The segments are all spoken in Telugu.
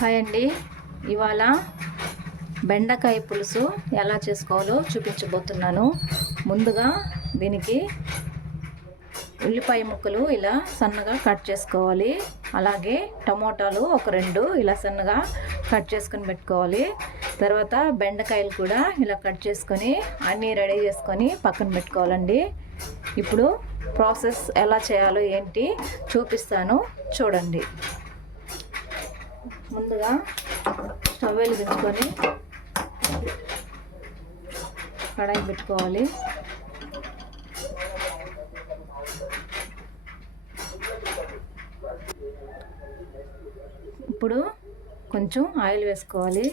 హాయ్ అండి. ఇవాళ బెండకాయ పులుసు ఎలా చేసుకోవాలో చూపించబోతున్నాను. ముందుగా దీనికి ఉల్లిపాయ ముక్కలు ఇలా సన్నగా కట్ చేసుకోవాలి. అలాగే టమోటాలు ఒక రెండు ఇలా సన్నగా కట్ చేసుకొని పెట్టుకోవాలి. తర్వాత బెండకాయలు కూడా ఇలా కట్ చేసుకొని అన్నీ రెడీ చేసుకొని పక్కన పెట్టుకోవాలండి. ఇప్పుడు ప్రాసెస్ ఎలా చేయాలో ఏంటి చూపిస్తాను. చూడండి. ముందుగా స్టవ్ వెలిగించుకొని కడాయి పెట్టుకోవాలి. ఇప్పుడు కొంచెం ఆయిల్ వేసుకోవాలి.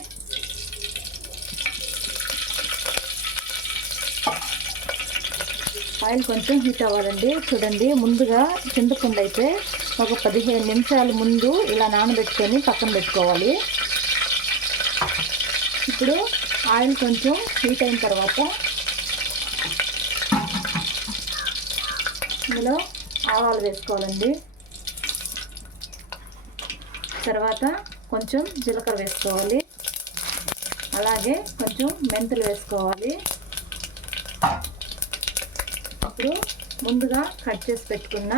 ఆయిల్ కొంచెం హీట్ అవ్వాలండి. చూడండి ముందుగా చింతపండు అయితే ఒక పదిహేను నిమిషాల ముందు ఇలా నానబెట్టుకొని పక్కన పెట్టుకోవాలి. ఇప్పుడు ఆయిల్ కొంచెం హీట్ అయిన తర్వాత ఇందులో ఆవాలు వేసుకోవాలండి. తర్వాత కొంచెం జీలకర్ర వేసుకోవాలి. అలాగే కొంచెం మెంతులు వేసుకోవాలి. ఇప్పుడు ముందుగా కట్ చేసి పెట్టుకున్న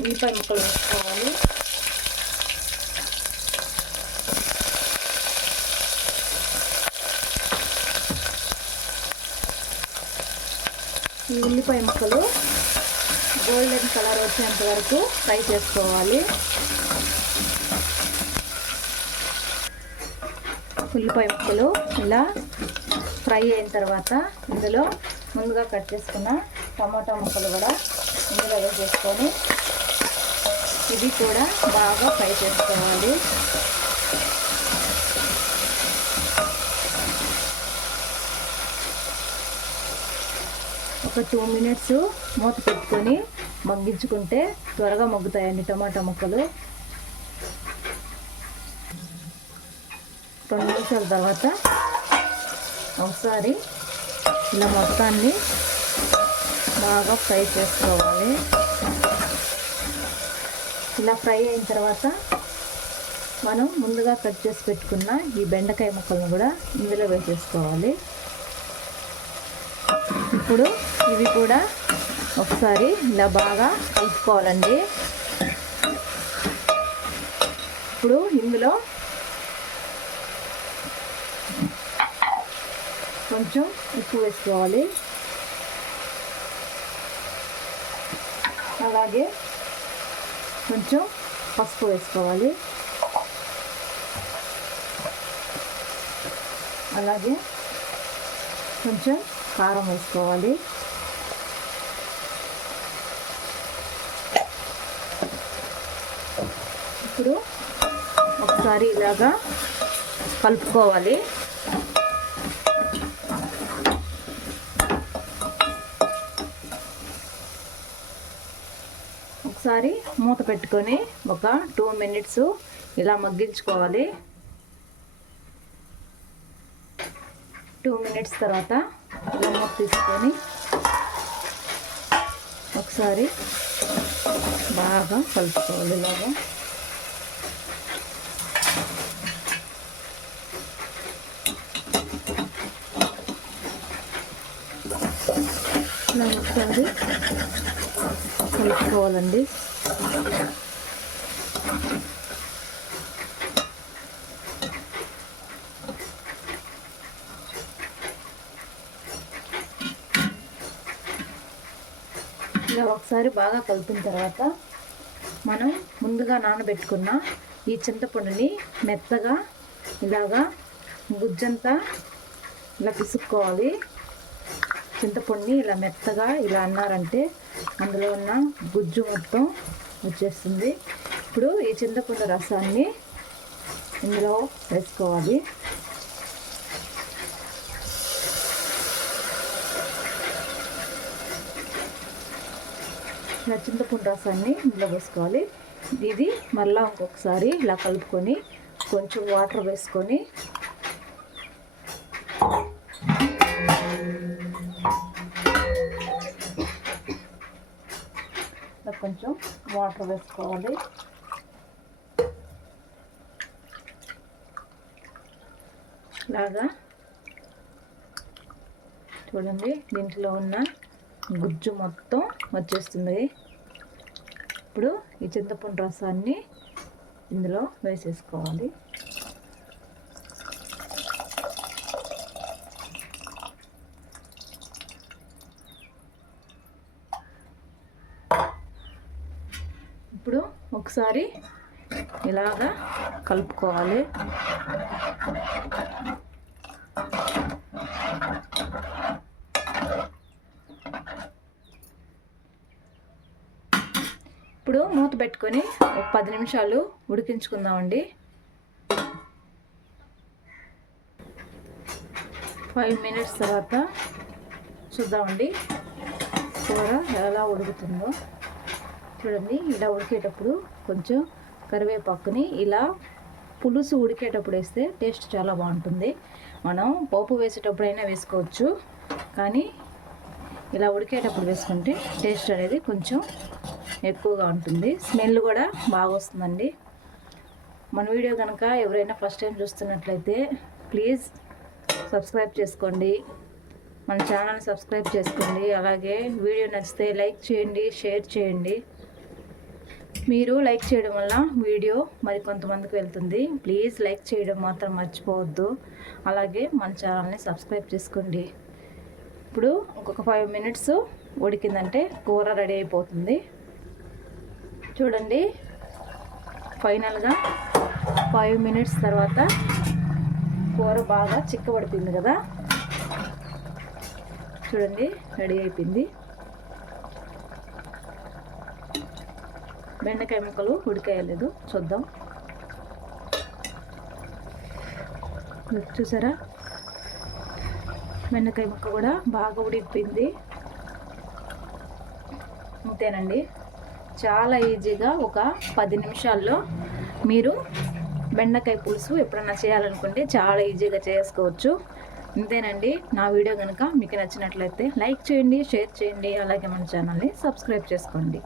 ఉల్లిపాయ ముక్కలు వేసుకోవాలి. ఈ ఉల్లిపాయ ముక్కలు గోల్డెన్ కలర్ వచ్చేంత వరకు ఫ్రై చేసుకోవాలి. ఉల్లిపాయ ముక్కలు ఇలా ఫ్రై అయిన తర్వాత ఇందులో ముందుగా కట్ చేసుకున్న టమాటా ముక్కలు కూడా ఇందులో వేసేసుకొని ఇది కూడా బాగా ఫ్రై చేసుకోవాలి. ఒక టూ మినిట్స్ మూత పెట్టుకొని మగ్గించుకుంటే త్వరగా మగ్గుతాయండి టమాటా ముక్కలు. రెండు నిమిషాల తర్వాత ఒకసారి ఇలా మొత్తాన్ని బాగా ఫ్రై చేసుకోవాలి. ఇలా ఫ్రై అయిన తర్వాత మనం ముందుగా కట్ చేసి పెట్టుకున్న ఈ బెండకాయ ముక్కలను కూడా ఇందులో వేసేసుకోవాలి. ఇప్పుడు ఇవి కూడా ఒకసారి ఇలా బాగా కలుపుకోవాలండి. ఇప్పుడు ఇందులో కొంచెం ఉప్పు వేసుకోవాలి. అలాగే కొంచెం పసుపు వేసుకోవాలి. అలాగే కొంచెం కారం వేసుకోవాలి. ఇప్పుడు ఒకసారి ఇలాగా కలుపుకోవాలి. ఒకసారి మూత పెట్టుకొని ఒక టూ మినిట్స్ ఇలా మగ్గించుకోవాలి. టూ మినిట్స్ తర్వాత ఇలా మూత తీసుకొని ఒకసారి బాగా కలుపుకోవాలి ఇలాగా. ఇలా ఒకసారి కలుపుకోవాలండి. ఇలా ఒకసారి బాగా కలిపిన తర్వాత మనం ముందుగా నానబెట్టుకున్న ఈ చింతపండుని మెత్తగా ఇలాగా గుజ్జంతా ఇలా పిసుక్కోవాలి. చింతపండుని ఇలా మెత్తగా ఇలా అన్నారంటే అందులో ఉన్న గుజ్జు మొత్తం వచ్చేస్తుంది. ఇప్పుడు ఈ చింతపండు రసాన్ని ఇందులో వేసుకోవాలి. ఇలా చింతపండు రసాన్ని ఇందులో వేసుకోవాలి. ఇది మళ్ళీ ఇంకొకసారి ఇలా కలుపుకొని కొంచెం వాటర్ వేసుకొని కొంచెం వాటర్ వేసుకోవాలి. లాగా చూడండి దీంట్లో ఉన్న గుజ్జు మొత్తం వచ్చేస్తుంది. ఇప్పుడు ఈ చింతపండు రసాన్ని ఇందులో వేసేసుకోవాలి. ఇప్పుడు ఒకసారి ఇలాగా కలుపుకోవాలి. ఇప్పుడు మూత పెట్టుకొని ఒక పది నిమిషాలు ఉడికించుకుందామండి. ఫైవ్ మినిట్స్ తర్వాత చూద్దామండి. కూర ఎలా ఉడుకుతుందో. చూడండి ఇలా ఉడికేటప్పుడు కొంచెం కరివేపాకుని ఇలా పులుసు ఉడికేటప్పుడు వేస్తే టేస్ట్ చాలా బాగుంటుంది. మనం పోపు వేసేటప్పుడైనా వేసుకోవచ్చు కానీ ఇలా ఉడికేటప్పుడు వేసుకుంటే టేస్ట్ అనేది కొంచెం ఎక్కువగా ఉంటుంది. స్మెల్ కూడా బాగా వస్తుందండి. మన వీడియో కనుక ఎవరైనా ఫస్ట్ టైం చూస్తున్నట్లయితే ప్లీజ్ సబ్స్క్రైబ్ చేసుకోండి. మన ఛానల్ సబ్స్క్రైబ్ చేసుకోండి. అలాగే వీడియో నచ్చితే లైక్ చేయండి షేర్ చేయండి. మీరు లైక్ చేయడం వల్ల వీడియో మరి కొంతమందికి వెళ్తుంది. ప్లీజ్ లైక్ చేయడం మాత్రం మర్చిపోవద్దు. అలాగే మన ఛానల్ని సబ్స్క్రైబ్ చేసుకోండి. ఇప్పుడు ఇంకొక ఫైవ్ మినిట్స్ ఉడికిందంటే కూర రెడీ అయిపోతుంది. చూడండి. ఫైనల్గా ఫైవ్ మినిట్స్ తర్వాత కూర బాగా చిక్కబడిపోయింది కదా. చూడండి రెడీ అయిపోయింది. బెండకాయ ముక్కలు ఉడికేయలేదు చూద్దాం. చూసారా? బెండకాయ ముక్క కూడా బాగా ఉడికిపోయింది. అంతేనండి. చాలా ఈజీగా ఒక పది నిమిషాల్లో మీరు బెండకాయ పులుసు ఎప్పుడన్నా చేయాలనుకుంటే చాలా ఈజీగా చేసుకోవచ్చు. ఇంతేనండి నా వీడియో కనుక మీకు నచ్చినట్లయితే లైక్ చేయండి షేర్ చేయండి అలాగే మన ఛానల్ని సబ్స్క్రైబ్ చేసుకోండి.